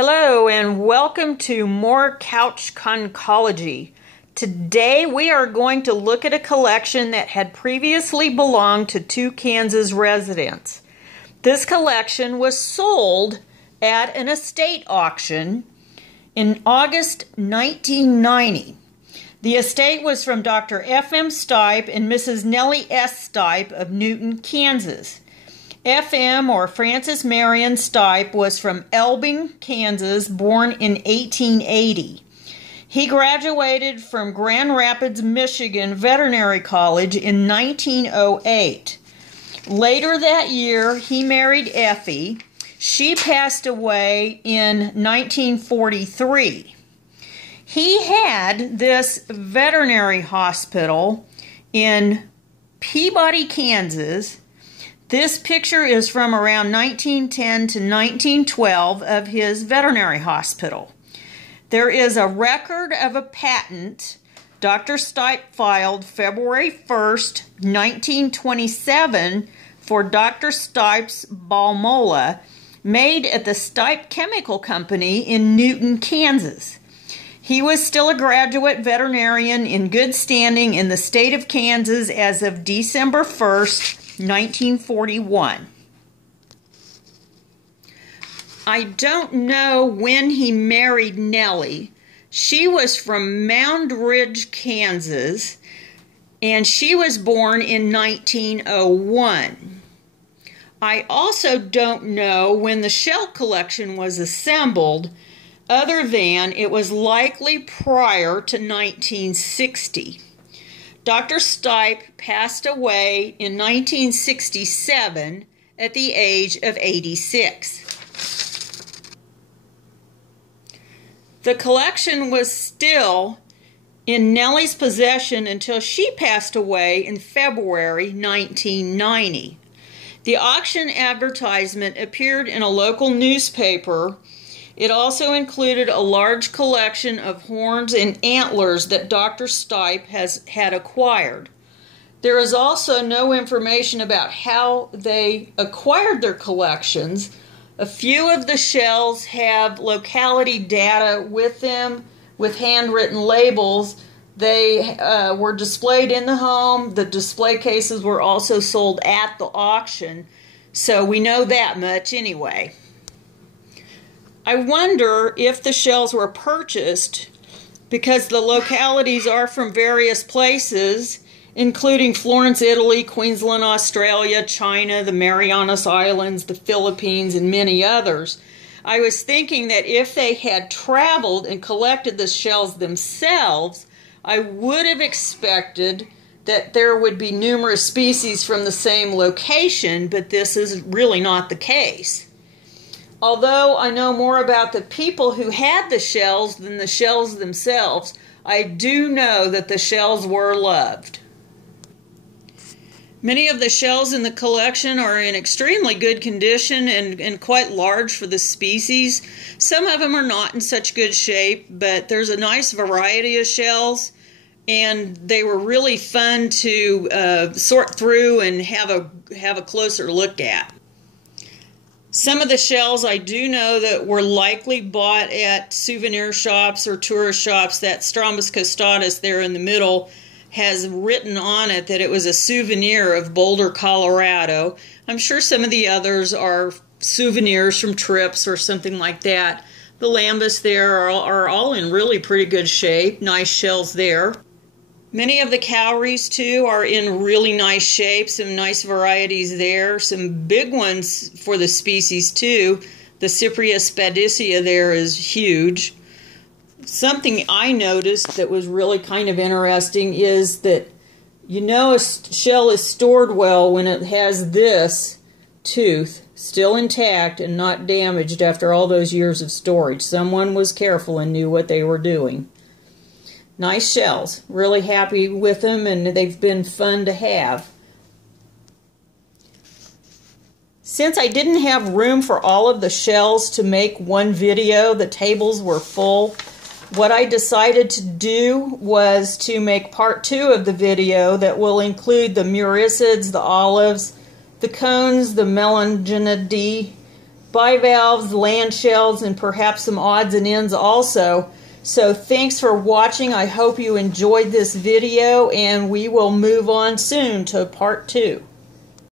Hello and welcome to more Couch Conchology. Today we are going to look at a collection that had previously belonged to two Kansas residents. This collection was sold at an estate auction in August 1990. The estate was from Dr. F.M. Stipe and Mrs. Nellie S. Stipe of Newton, Kansas. F.M. or Francis Marion Stipe was from Elbing, Kansas, born in 1880. He graduated from Grand Rapids, Michigan Veterinary College in 1908. Later that year, he married Effie. She passed away in 1943. He had this veterinary hospital in Peabody, Kansas. This picture is from around 1910 to 1912 of his veterinary hospital. There is a record of a patent Dr. Stipe filed February 1st, 1927 for Dr. Stipe's Balmola, made at the Stipe Chemical Company in Newton, Kansas. He was still a graduate veterinarian in good standing in the state of Kansas as of December 1st, 1941. I don't know when he married Nellie. She was from Mound Ridge, Kansas, and she was born in 1901. I also don't know when the shell collection was assembled, other than it was likely prior to 1960. Dr. Stipe passed away in 1967 at the age of 86. The collection was still in Nellie's possession until she passed away in February 1990. The auction advertisement appeared in a local newspaper. It also included a large collection of horns and antlers that Dr. Stipe had acquired. There is also no information about how they acquired their collections. A few of the shells have locality data with them with handwritten labels. They were displayed in the home. The display cases were also sold at the auction, so we know that much anyway. I wonder if the shells were purchased because the localities are from various places, including Florence, Italy, Queensland, Australia, China, the Marianas Islands, the Philippines, and many others. I was thinking that if they had traveled and collected the shells themselves, I would have expected that there would be numerous species from the same location, but this is really not the case. Although I know more about the people who had the shells than the shells themselves, I do know that the shells were loved. Many of the shells in the collection are in extremely good condition and quite large for the species. Some of them are not in such good shape, but there's a nice variety of shells, and they were really fun to sort through and have a closer look at. Some of the shells I do know that were likely bought at souvenir shops or tourist shops. That Strombus costatus there in the middle has written on it that it was a souvenir of Boulder, Colorado. I'm sure some of the others are souvenirs from trips or something like that. The lambus there are all in really pretty good shape. Nice shells there. Many of the cowries, too, are in really nice shape. Some nice varieties there. Some big ones for the species, too. The Cypria spadicea there is huge. Something I noticed that was really kind of interesting is that you know a shell is stored well when it has this tooth still intact and not damaged after all those years of storage. Someone was careful and knew what they were doing. Nice shells. Really happy with them, and they've been fun to have. Since I didn't have room for all of the shells to make one video, the tables were full, what I decided to do was to make part 2 of the video that will include the muricids, the olives, the cones, the melanogidae, bivalves, land shells, and perhaps some odds and ends also. So thanks for watching. I hope you enjoyed this video, and we will move on soon to part 2.